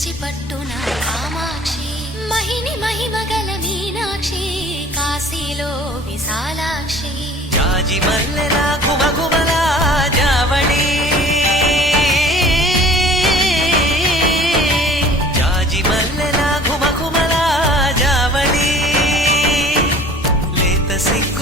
కంచి పట్టున కామాక్షి మహిని మహిమగల మీనాక్షి కాశీలో విశాలాక్షి జాజి మల్లెల గుమగుమల జావళి జాజి మల్లెల గుమగుమల జావళి లేత సిగ్గు